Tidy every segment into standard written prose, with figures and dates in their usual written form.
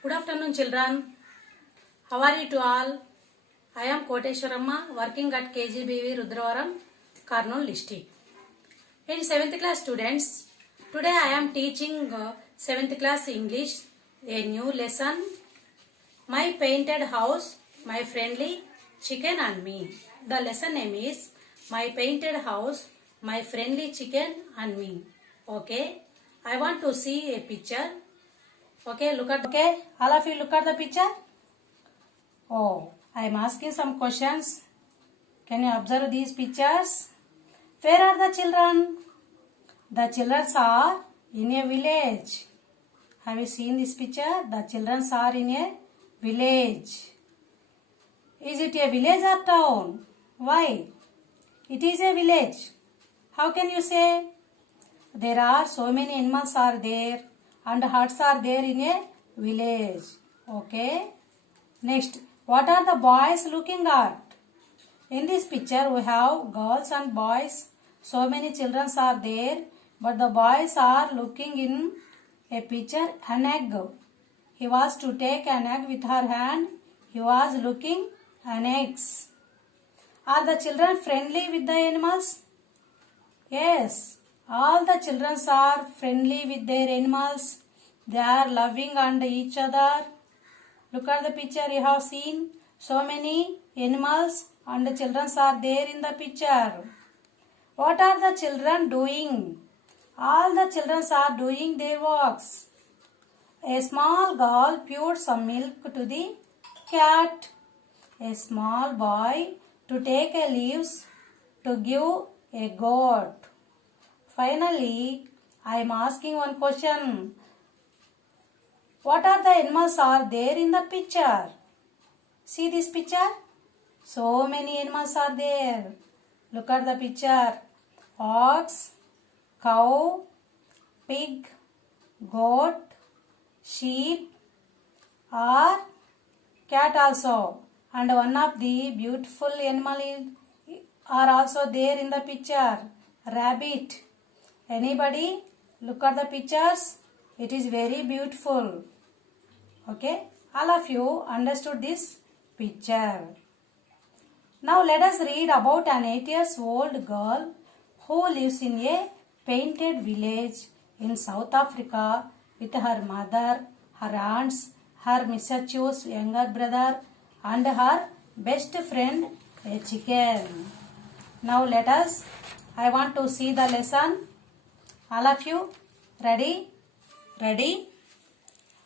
Good afternoon, children. How are you to all? I am Koteshwaramma, working at KGBV Rudravaram, Karnool district. In 7th class students, today I am teaching 7th class English, a new lesson. My painted house, my friendly chicken and me. The lesson name is My painted house, my friendly chicken and me. Okay, I want to see a picture. Okay, all of you look at the picture. Oh, I am asking some questions. Can you observe these pictures? Where are the children? The children are in a village. Have you seen this picture? The children are in a village. Is it a village or town? Why? It is a village. How can you say? There are so many animals are there and huts are there in a village. Okay. Next, what are the boys looking at? In this picture we have girls and boys. So many children are there, but the boys are looking in a picture an egg. He was to take an egg with her hand. He was looking an eggs. Are the children friendly with the animals? Yes, all the children are friendly with their animals. They are loving and each other. Look at the picture you have seen. So many animals and the children are there in the picture. What are the children doing? All the children are doing their works. A small girl poured some milk to the cat. A small boy to take a leaves to give a goat. Finally, I am asking one question. What are the animals are there in the picture? See this picture? So many animals are there. Look at the picture. Ox, cow, pig, goat, sheep, or cat also. And one of the beautiful animals are also there in the picture. Rabbit. Anybody? Look at the pictures. It is very beautiful. Okay. All of you understood this picture. Now let us read about an 8-year-old girl who lives in a painted village in South Africa with her mother, her aunts, her mischievous younger brother and her best friend, a chicken. Now I want to see the lesson. All of you ready? Ready?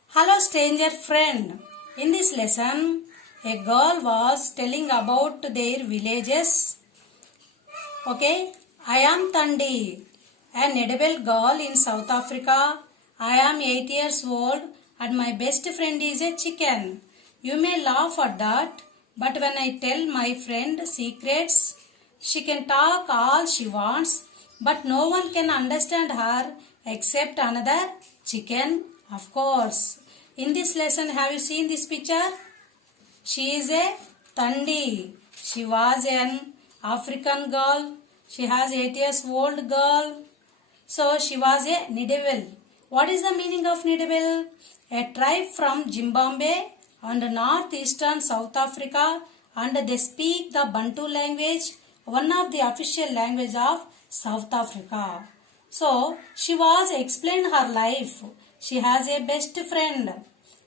Hello stranger friend. In this lesson, a girl was telling about their villages. Okay, I am Thandi, an edible girl in South Africa. I am 8 years old and my best friend is a chicken. You may laugh at that, but when I tell my friend secrets, she can talk all she wants, but no one can understand her except another chicken, of course. In this lesson, have you seen this picture? She is a Thandi. She was an African girl. She has 8 years old girl. So she was a Ndebele. What is the meaning of Ndebele? A tribe from Zimbabwe and northeastern South Africa, and they speak the Bantu language, one of the official language of South Africa. So she was explained her life. She has a best friend.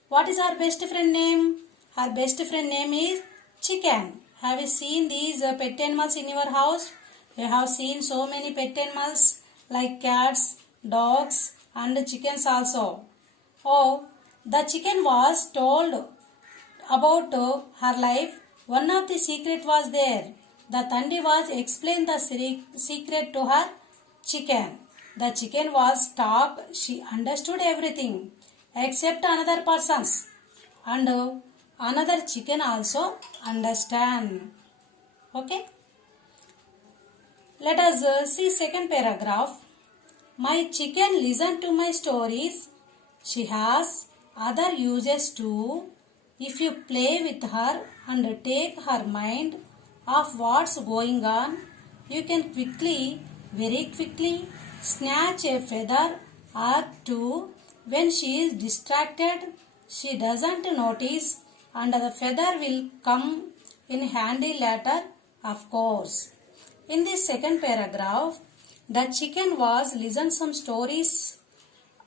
What is her best friend name? Her best friend name is Chicken. Have you seen these pet animals in your house? You have seen so many pet animals like cats, dogs and chickens also. Oh, the chicken was told about her life. One of the secret was there. The Thandi was explained the secret to her chicken. The chicken was talk. She understood everything except another persons, and another chicken also understand. Okay. Let us see second paragraph. My chicken listen to my stories. She has other uses too. If you play with her and take her mind off what's going on, you can very quickly, snatch a feather or two when she is distracted She doesn't notice and the feather will come in handy later, of course. In this second paragraph, the chicken was listen some stories.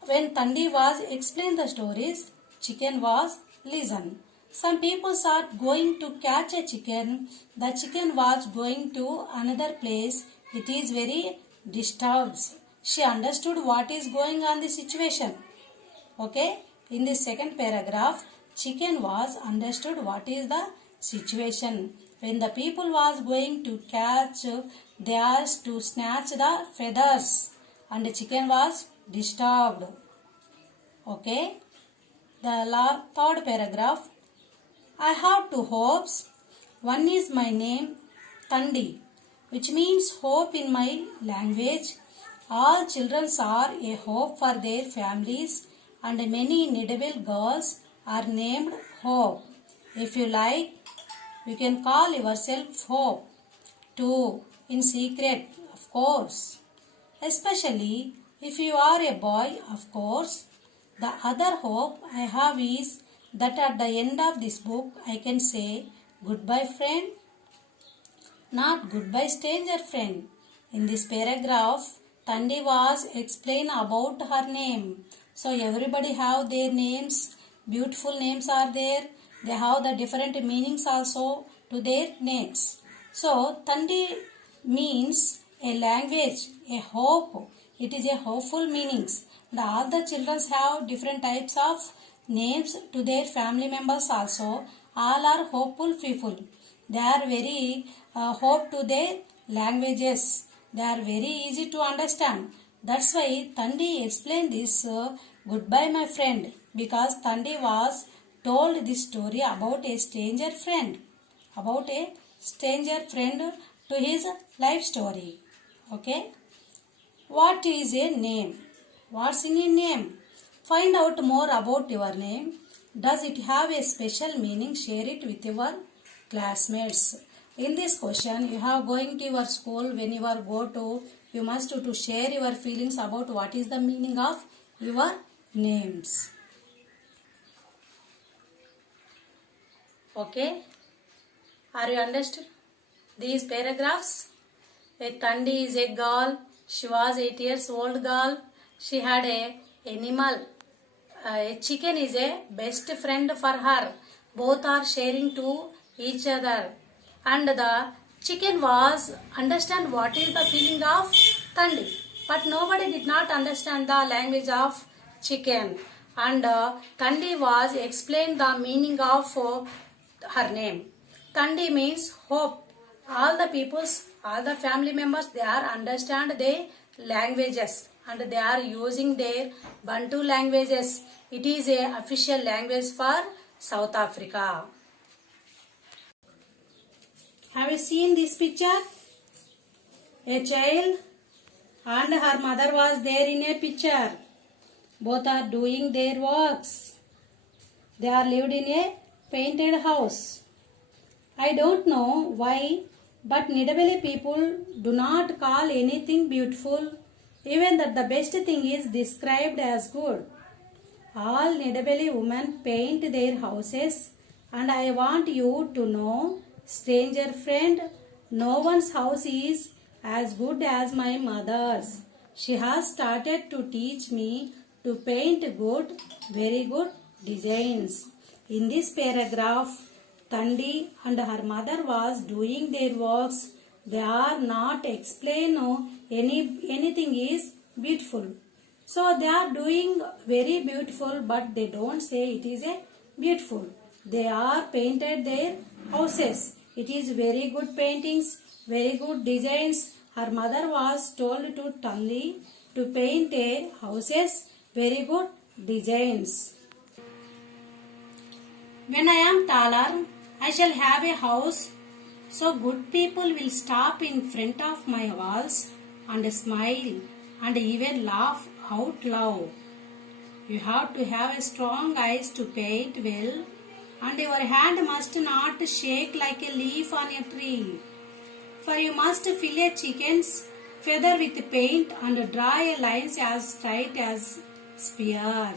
When Thandi was explain the stories, chicken was listen. Some people are going to catch a chicken. The chicken was going to another place. It is very disturbed. She understood what is going on the situation. Okay. In this second paragraph, chicken was understood what is the situation. When the people was going to catch, they asked to snatch the feathers and the chicken was disturbed. Okay. The third paragraph. I have two hopes. One is my name, Thandi, which means hope in my language. All children are a hope for their families and many needable girls are named Hope. If you like, you can call yourself Hope too, in secret, of course. Especially if you are a boy, of course. The other hope I have is that at the end of this book I can say goodbye friend, not goodbye stranger friend. In this paragraph, Thandi was explain about her name. So everybody have their names, beautiful names are there. They have the different meanings also to their names. So Thandi means a language, a hope. It is a hopeful meanings. All the children have different types of names to their family members also. All are hopeful people. They are very hope to their languages. They are very easy to understand. That's why Thandi explained this goodbye my friend, because Thandi was told this story about a stranger friend. About a stranger friend to his life story. Okay. What is a name? What's in a name? Find out more about your name. Does it have a special meaning? Share it with your classmates. In this question, you have going to your school. When you are go to, you must to share your feelings about what is the meaning of your names. Okay. Are you understood these paragraphs? A Thandi is a girl. She was 8 years old girl. She had a animal. A chicken is a best friend for her. Both are sharing to each other. And the chicken was understand what is the feeling of Thandi. But nobody did not understand the language of chicken. And Thandi was explained the meaning of her name. Thandi means hope. All the peoples, all the family members, they are understand their languages and they are using their Bantu languages. It is a official language for South Africa. Have you seen this picture? A child and her mother was there in a picture. Both are doing their works. They are lived in a painted house. I don't know why, but Nidavali people do not call anything beautiful, even that the best thing is described as good. All Nidavali women paint their houses, and I want you to know, stranger friend, no one's house is as good as my mother's. She has started to teach me to paint good, very good designs. In this paragraph, Thandi and her mother was doing their works. They are not explain anything is beautiful. So they are doing very beautiful, but they don't say it is a beautiful. They are painted their houses. It is very good paintings, very good designs. Her mother was told to Thandi to paint a houses, very good designs. When I am taller, I shall have a house, so good people will stop in front of my walls and smile and even laugh out loud. You have to have a strong eyes to paint well, and your hand must not shake like a leaf on a tree. For you must fill a chicken's feather with paint and draw a lines as straight as spear.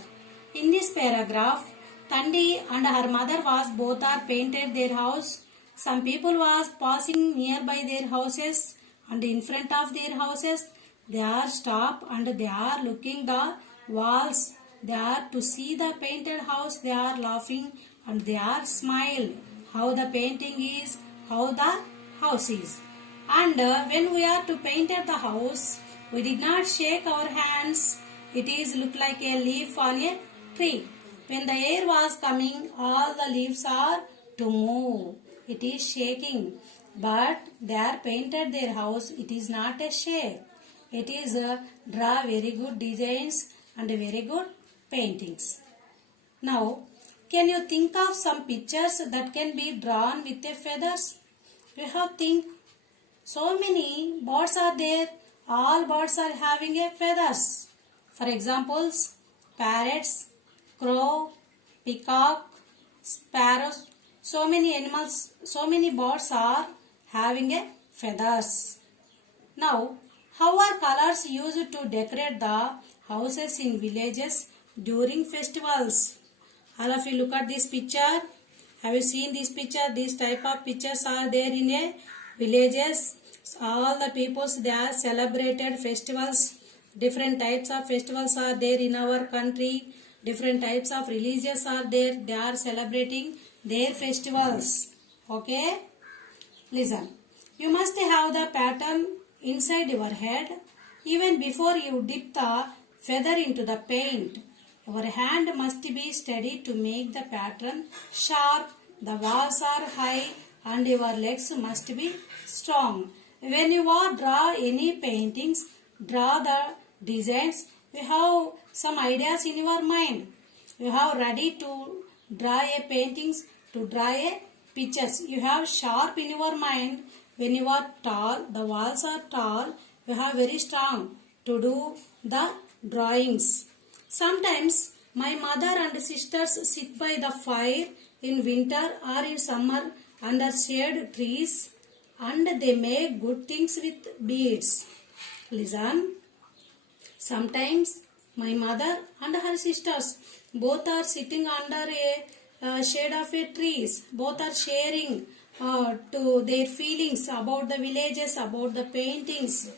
In this paragraph, Tandi and her mother was both are painted their house. Some people was passing nearby their houses and in front of their houses. They are stop and they are looking the walls. They are to see the painted house. They are laughing and they are smile. How the painting is, how the house is. And when we are to paint the house, we did not shake our hands. It is look like a leaf on a tree. When the air was coming, all the leaves are to move. It is shaking. But they are painted their house. It is not a shake. It is draw very good designs and very good paintings. Now, can you think of some pictures that can be drawn with a feathers? You have think. So many birds are there. All birds are having a feathers. For examples, parrots, crow, peacock, sparrows. So many animals, so many birds are having a feathers. Now, how are colors used to decorate the houses in villages during festivals? All of you look at this picture. Have you seen this picture? These type of pictures are there in a villages. All the peoples, they are celebrated festivals. Different types of festivals are there in our country. Different types of religions are there. They are celebrating their festivals. Okay? Listen. You must have the pattern inside your head. Even before you dip the feather into the paint, your hand must be steady to make the pattern sharp. The walls are high and your legs must be strong. When you draw any paintings, draw the designs, you have some ideas in your mind. You have ready to draw a paintings, to draw a pictures. You have sharp in your mind. When you are tall, the walls are tall, you have very strong to do the drawings. Sometimes my mother and sisters sit by the fire in winter or in summer under shade trees and they make good things with beads. Listen. Sometimes my mother and her sisters both are sitting under a shade of a trees. Both are sharing to their feelings about the villages, about the paintings.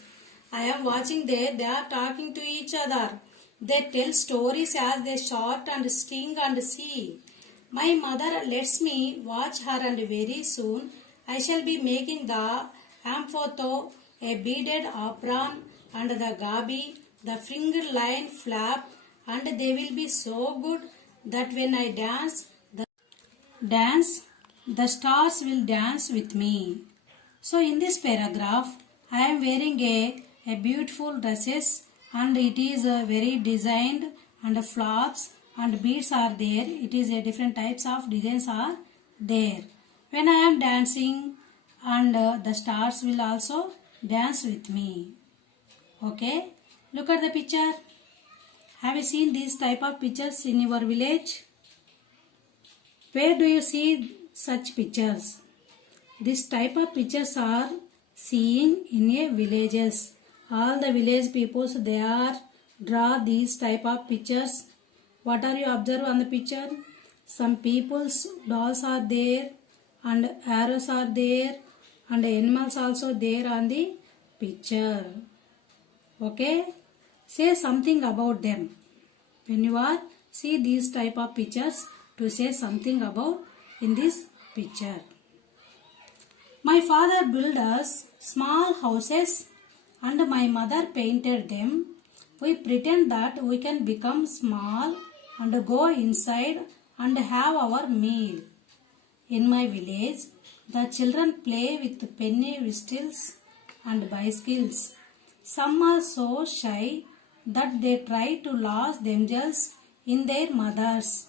I am watching there. They are talking to each other. They tell stories as they short and sting and see. My mother lets me watch her and very soon I shall be making the amphoto, a beaded apron and the gabi, the finger line flap and they will be so good that when I dance, the stars will dance with me. So in this paragraph, I am wearing a beautiful dresses and it is very designed and flops and beads are there. It is a different types of designs are there. When I am dancing and the stars will also dance with me. Okay, look at the picture. Have you seen these type of pictures in your village? Where do you see such pictures? This type of pictures are seen in a villages. All the village peoples, they are draw these type of pictures. What are you observe on the picture? Some people's dolls are there and arrows are there and animals also there on the picture. Okay? Say something about them. When you are see these type of pictures, to say something about in this picture. My father built us small houses and my mother painted them. We pretend that we can become small and go inside and have our meal. In my village, the children play with penny whistles and bicycles. Some are so shy that they try to lose themselves in their mothers'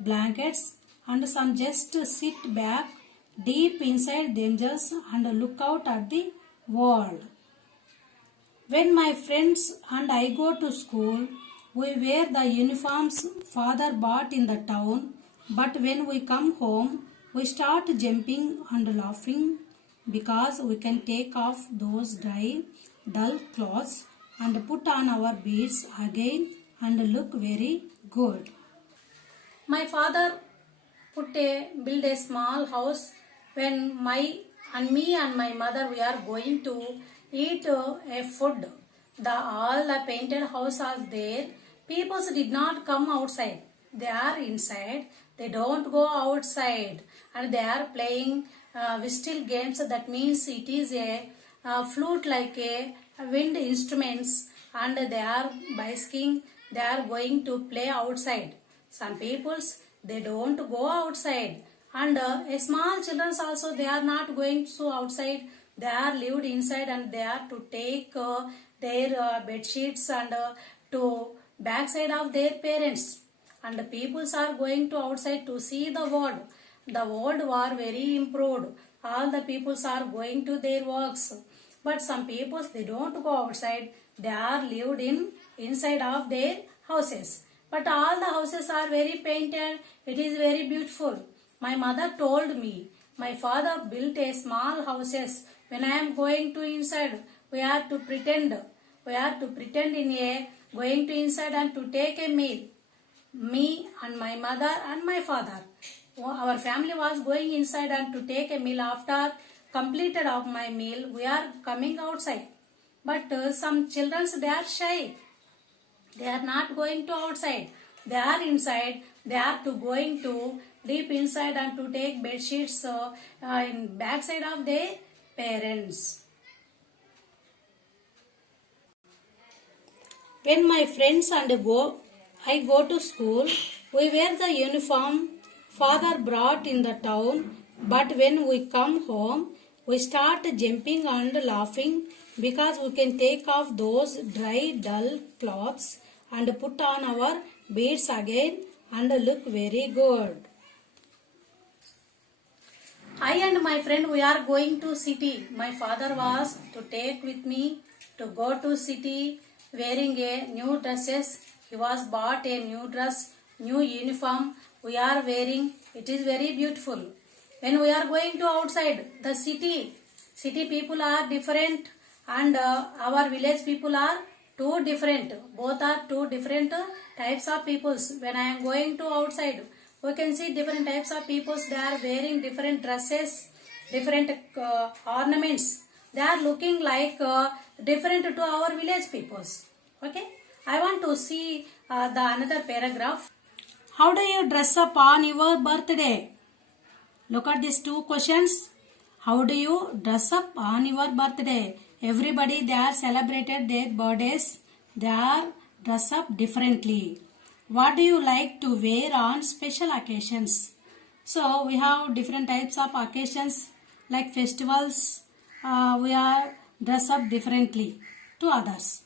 blankets and some just sit back deep inside themselves and look out at the world. When my friends and I go to school, we wear the uniforms father bought in the town, but when we come home, we start jumping and laughing because we can take off those dry, dull clothes and put on our beads again and look very good. My father build a small house when me and my mother we are going to eat a food. All the painted house are there. People did not come outside. They are inside. They don't go outside, and they are playing whistle games. That means it is a flute like a wind instruments, and they are bicycling. They are going to play outside. Some peoples they don't go outside, and a small children also they are not going to outside. They are lived inside, and they are to take their bed sheets and to backside of their parents. And the peoples are going to outside to see the world. The world were very improved. All the peoples are going to their works. But some peoples they don't go outside. They are lived inside of their houses. But all the houses are very painted. It is very beautiful. My mother told me, my father built a small houses. When I am going to inside, we have to pretend. We have to pretend in a going to inside and to take a meal. Me and my mother and my father. Our family was going inside and to take a meal. After completed of my meal, we are coming outside. But some children they are shy. They are not going to outside. They are inside. They are to going to deep inside and to take bed sheets in backside of their parents. When my friends and I go to school, we wear the uniform father brought in the town. But when we come home, we start jumping and laughing because we can take off those dry, dull clothes and put on our beads again and look very good. I and my friend we are going to city. My father was to take with me to go to city wearing a new dresses. He was bought a new dress, new uniform. We are wearing. It is very beautiful. When we are going to outside the city people are different, and our village people are two different. Both are two different types of peoples. When I am going to outside, we can see different types of peoples. They are wearing different dresses, different ornaments. They are looking like different to our village peoples. Okay, I want to see the another paragraph. How do you dress up on your birthday? Look at these two questions. How do you dress up on your birthday? Everybody they are celebrated their birthdays. They are dress up differently. What do you like to wear on special occasions? So we have different types of occasions like festivals. We are dress up differently to others.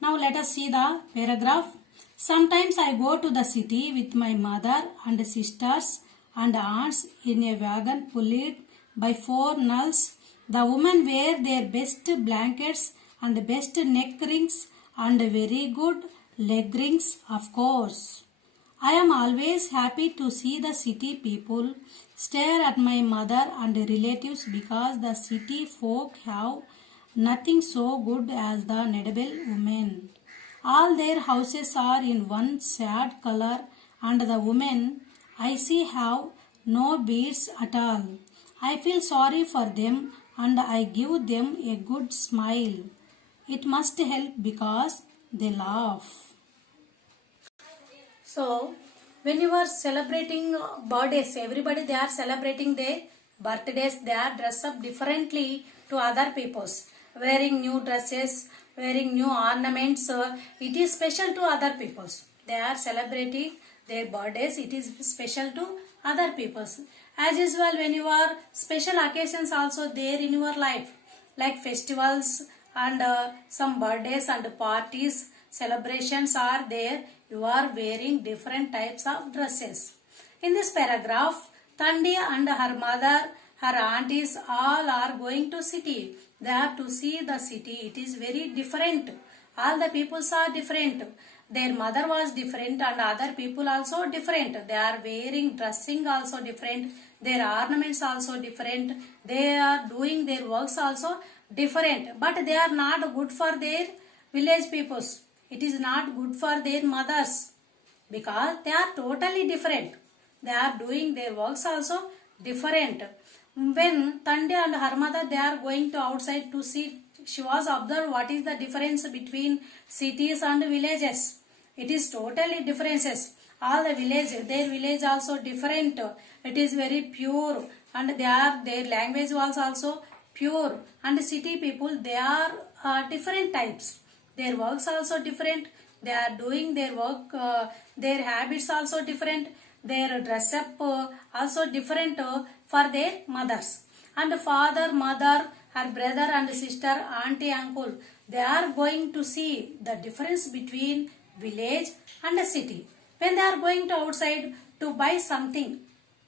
Now let us see the paragraph. Sometimes I go to the city with my mother and sisters and aunts in a wagon pulled by 4 nulls. The women wear their best blankets and best neck rings and very good leg rings, of course. I am always happy to see the city people stare at my mother and relatives because the city folk have nothing so good as the Nedabel women. All their houses are in one sad color, and the women I see have no beads at all. I feel sorry for them and I give them a good smile. It must help because they laugh. So, when you are celebrating birthdays, everybody they are celebrating their birthdays. They are dressed up differently to other people's, wearing new dresses, wearing new ornaments. It is special to other people's. They are celebrating their birthdays. It is special to other people's. As usual, when you are special occasions also there in your life, like festivals and some birthdays and parties, celebrations are there. You are wearing different types of dresses. In this paragraph, Thandi and her mother, her aunties all are going to city. They are to see the city. It is very different. All the peoples are different. Their mother was different and other people also different. They are wearing dressing also different. Their ornaments also different. They are doing their works also different. But they are not good for their village peoples. It is not good for their mothers. because they are totally different. They are doing their works also different. When Tandi and her mother, they are going to outside to see, she was observed what is the difference between cities and villages. It is totally differences. All the their village also different. It is very pure, and their language was also pure. And city people, they are different types. Their works also different. They are doing their work, their habits also different. Their dress up also different for their mothers. And father, mother, her brother and sister, auntie, uncle, they are going to see the difference between village and a city. When they are going to outside to buy something,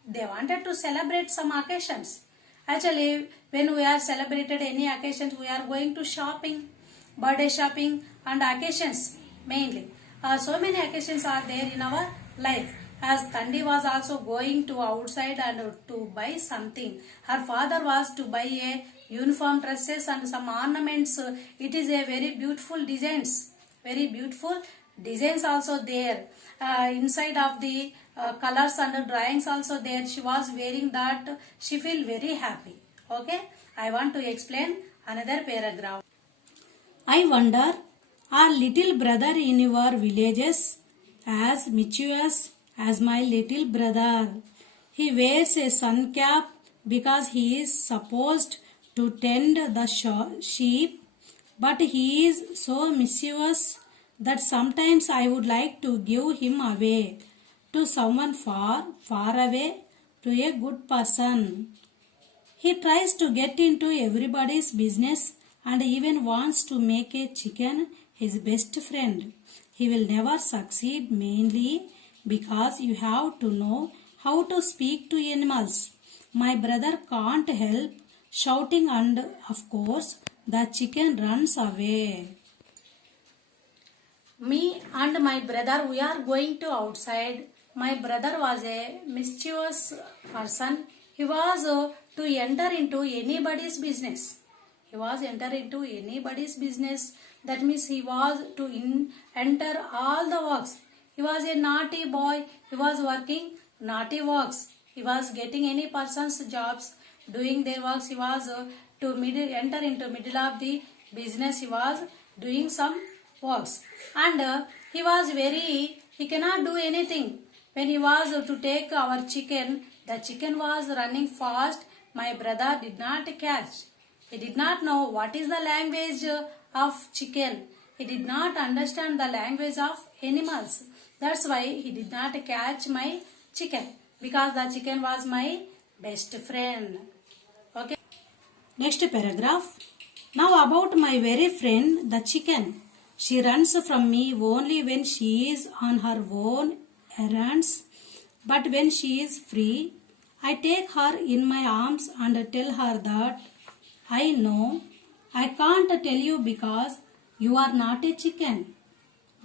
they wanted to celebrate some occasions. Actually, when we are celebrated any occasions, we are going to shopping, birthday shopping and occasions mainly. So many occasions are there in our life. As Tandi was also going to outside and to buy something. Her father was to buy a uniform dresses and some ornaments. It is a very beautiful designs. Very beautiful designs also there. Inside of the colors and drawings also there. She was wearing that. She feel very happy. Okay. I want to explain another paragraph. I wonder, are little brother in your villages as mischievous as my little brother? He wears a sun cap because he is supposed to tend the sheep, but he is so mischievous that sometimes I would like to give him away to someone far, far away, to a good person. He tries to get into everybody's business and even wants to make a chicken his best friend. He will never succeed mainly because you have to know how to speak to animals. My brother can't help shouting and of course the chicken runs away. Me and my brother, we are going to outside. My brother was a mischievous person. He was to enter into anybody's business. He was enter into anybody's business. That means he was to enter all the works. He was a naughty boy. He was working naughty works. He was getting any person's jobs, doing their works. He was to enter into middle of the business. He was doing some works. And he cannot do anything. When he was to take our chicken, the chicken was running fast. My brother did not catch. He did not know what is the language of chicken. He did not understand the language of animals. That's why he did not catch my chicken, because the chicken was my best friend. Okay. Next paragraph. Now about my very friend, the chicken. She runs from me only when she is on her own errands. But when she is free, I take her in my arms and tell her that I know I can't tell you because you are not a chicken.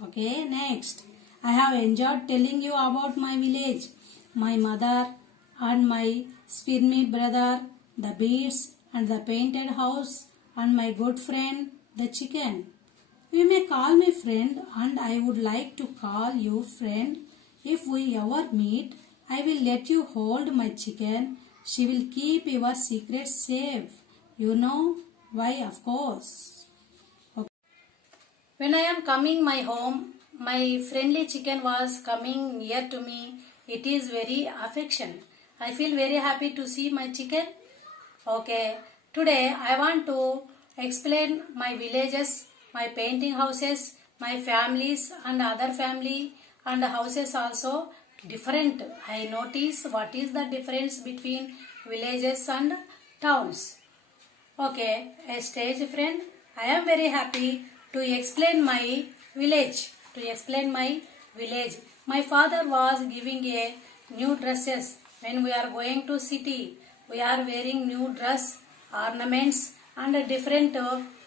Okay, next. I have enjoyed telling you about my village, my mother and my squirmy brother, the beads and the painted house and my good friend, the chicken. You may call me friend and I would like to call you friend. If we ever meet, I will let you hold my chicken. She will keep your secret safe. You know why, of course. Okay. When I am coming my home, my friendly chicken was coming near to me. It is very affection. I feel very happy to see my chicken. Okay. Today I want to explain my villages, my painting houses, my families and other family and houses also different. I notice what is the difference between villages and towns. Okay, a stage friend, I am very happy to explain my village. My father was giving a new dresses. When we are going to city, we are wearing new dress, ornaments and different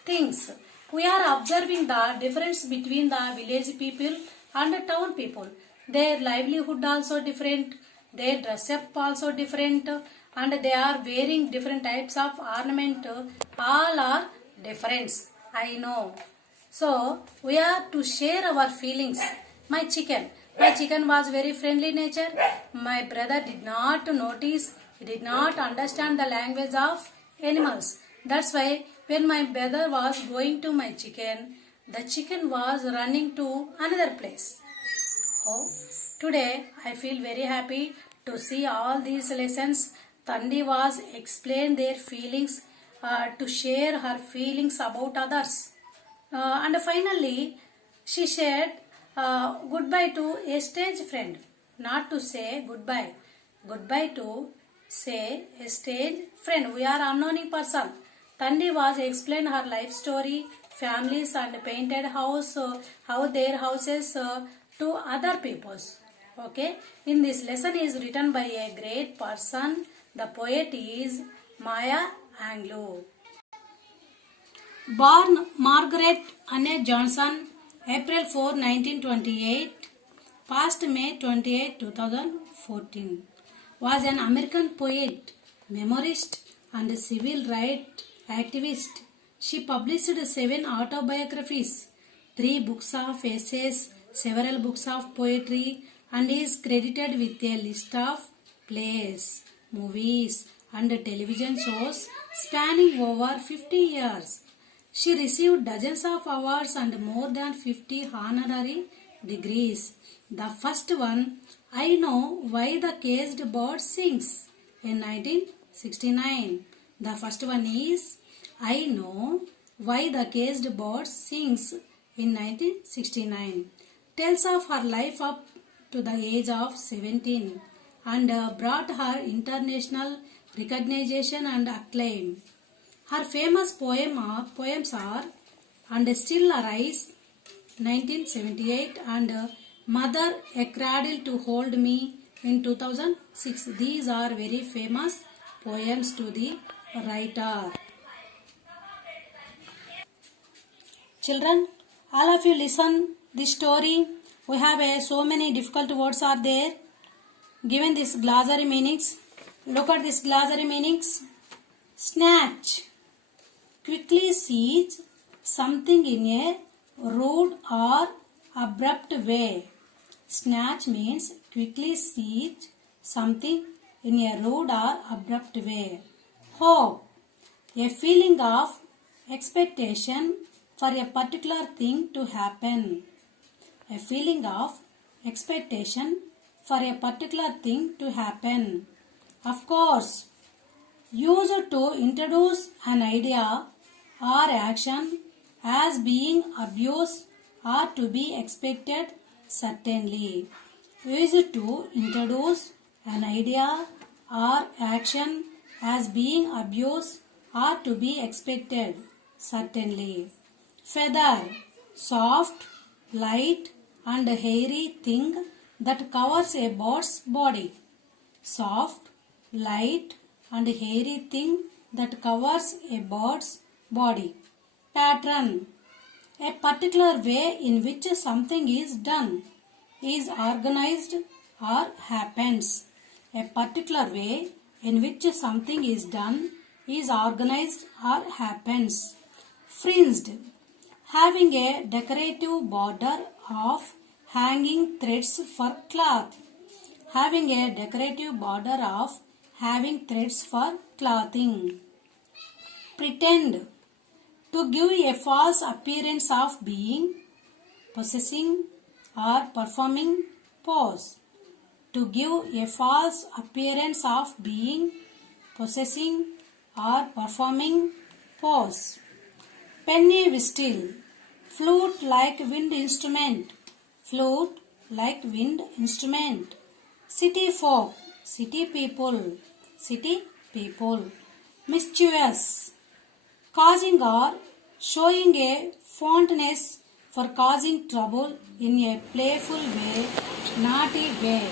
things. We are observing the difference between the village people and town people. Their livelihood also different, their dress up also different, and they are wearing different types of ornament. All are different, I know. So we are to share our feelings. My chicken, My chicken was very friendly nature. My brother did not notice, he did not understand the language of animals. That's why when my brother was going to my chicken, the chicken was running to another place. Oh, today I feel very happy to see all these lessons. Tandi was explain their feelings to share her feelings about others. And finally, she said goodbye to a stage friend. Not to say goodbye. Goodbye to say a stage friend. We are unknown person. Tandi was explain her life story, families and painted house, how their houses to other peoples. Okay. In this lesson is written by a great person. The poet is Maya Angelou. Born Margaret Anne Johnson, April 4, 1928, passed May 28, 2014, was an American poet, memoirist, and civil rights activist. She published 7 autobiographies, 3 books of essays, several books of poetry, and is credited with a list of plays, movies, and television shows spanning over 50 years. She received dozens of awards and more than 50 honorary degrees. The first one, I Know Why the Caged Bird Sings, in 1969. The first one is I Know Why the Caged Bird Sings, in 1969. Tells of her life up to the age of 17 and brought her international recognition and acclaim. Her famous poems are And Still Arise, 1978, and Mother, A Cradle to Hold Me, in 2006. These are very famous poems to the writer. Children, all of you listen this story. We have so many difficult words are there. Given this glossary meanings. Look at this glossary meanings. Snatch. Quickly seize something in a rude or abrupt way. Snatch means quickly seize something in a rude or abrupt way. Hope. A feeling of expectation for a particular thing to happen. A feeling of expectation for a particular thing to happen. Of course. Used to introduce an idea or action as being abused or to be expected, certainly. Used to introduce an idea or action as being abused or to be expected, certainly. Feather, soft, light and hairy thing that covers a bird's body. Soft, light and hairy thing that covers a bird's body. Pattern. A particular way in which something is done, is organized or happens. A particular way in which something is done, is organized or happens. Fringed. Having a decorative border of hanging threads for cloth. Having a decorative border of having threads for clothing. Pretend. To give a false appearance of being, possessing or performing. Pose. To give a false appearance of being, possessing or performing. Pose. Penny whistle. Flute like wind instrument. Flute like wind instrument. City folk. City people. City people. Mischievous. Causing or showing a fondness for causing trouble in a playful way, naughty way.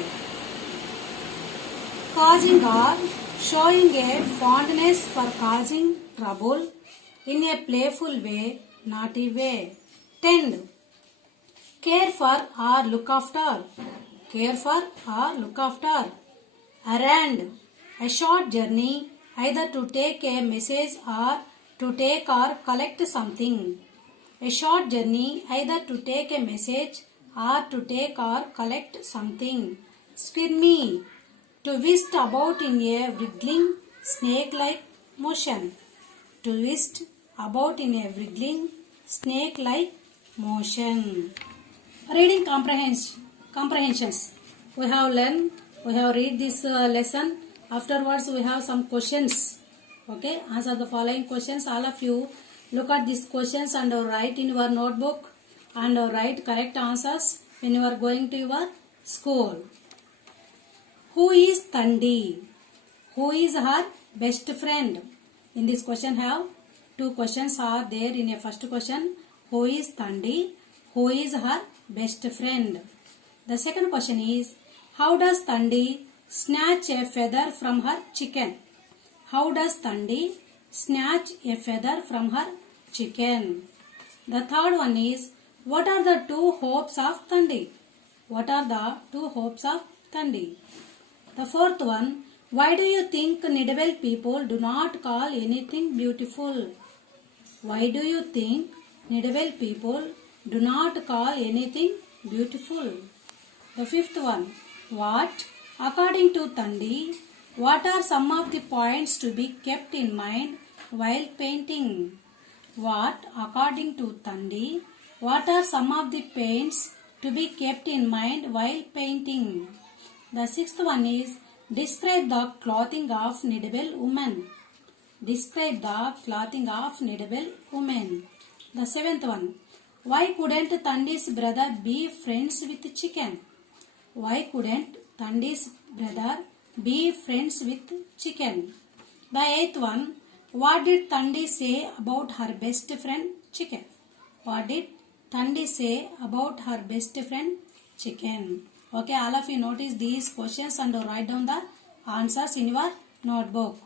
Causing or showing a fondness for causing trouble in a playful way, naughty way. Tend. Care for or look after. Care for or look after. Errand. A short journey, either to take a message or to take or collect something. A short journey, either to take a message or to take or collect something. Squirmy, to whisk about in a wriggling snake-like motion. To whisk about in a wriggling snake-like motion. Reading comprehensions. We have read this lesson. Afterwards, we have some questions. Okay, answer the following questions. All of you look at these questions and write in your notebook and write correct answers when you are going to your school. Who is Thandi? Who is her best friend? In this question have two questions are there in a first question. Who is Thandi? Who is her best friend? The second question is, how does Thandi snatch a feather from her chicken? How does Thandi snatch a feather from her chicken? The third one is, what are the two hopes of Thandi? What are the two hopes of Thandi? The fourth one, why do you think Nidwell people do not call anything beautiful? Why do you think Nidwell people do not call anything beautiful? The fifth one, what, according to Thandi, what are some of the points to be kept in mind while painting? What, according to Thandi, what are some of the points to be kept in mind while painting? The sixth one is, describe the clothing of Nidwell woman. Describe the clothing of Nidwell woman. The seventh one, why couldn't Thandi's brother be friends with chicken? Why couldn't Thandi's brother be friends with chicken? The eighth one, what did Thandi say about her best friend chicken? What did Thandi say about her best friend chicken? Okay, all of you notice these questions and write down the answers in your notebook.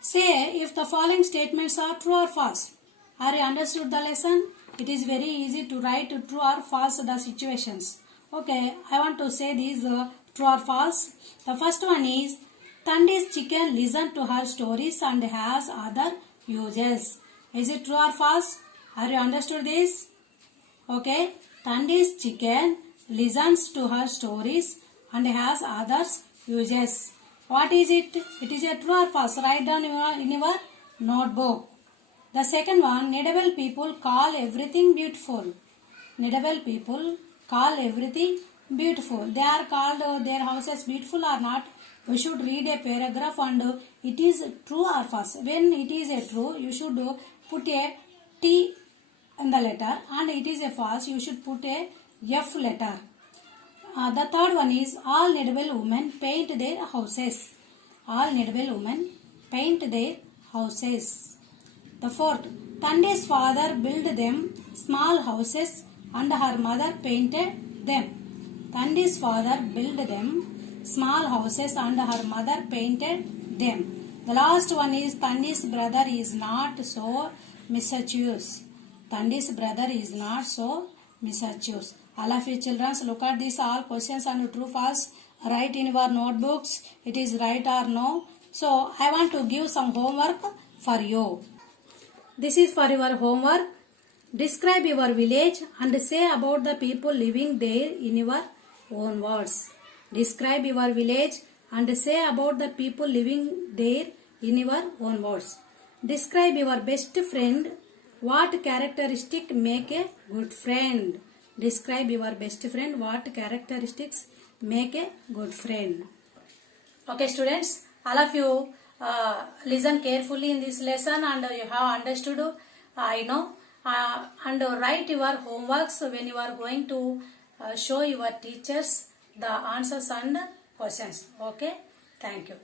Say if the following statements are true or false. Are you understood the lesson? It is very easy to write true or false the situations. Okay, I want to say these true or false. The first one is, Thandi's chicken listens to her stories and has other uses. Is it true or false? Are you understood this? Okay, Thandi's chicken listens to her stories and has others uses. What is it? It is a true or false. Write down in your notebook. The second one, Nidwell people call everything beautiful. Nidwell people call everything beautiful. They are called their houses beautiful or not? We should read a paragraph and it is true or false. When it is a true, you should put a T in the letter, and it is a false, you should put a F letter. The third one is, all Nidwell women paint their houses. All Nidwell women paint their houses. The fourth, Thandi's father built them small houses and her mother painted them. Thandi's father built them small houses and her mother painted them. The last one is, Thandi's brother is not so mischievous. Thandi's brother is not so mischievous. All of you children, look at these all questions and true false. Write in your notebooks. It is right or no. So I want to give some homework for you. This is for your homework. Describe your village and say about the people living there in your own words. Describe your village and say about the people living there in your own words. Describe your best friend. What characteristic make a good friend? Describe your best friend. What characteristics make a good friend? Okay, students, all of you listen carefully in this lesson and you have understood, I know, and write your homeworks when you are going to show your teachers the answers and questions. Okay, thank you.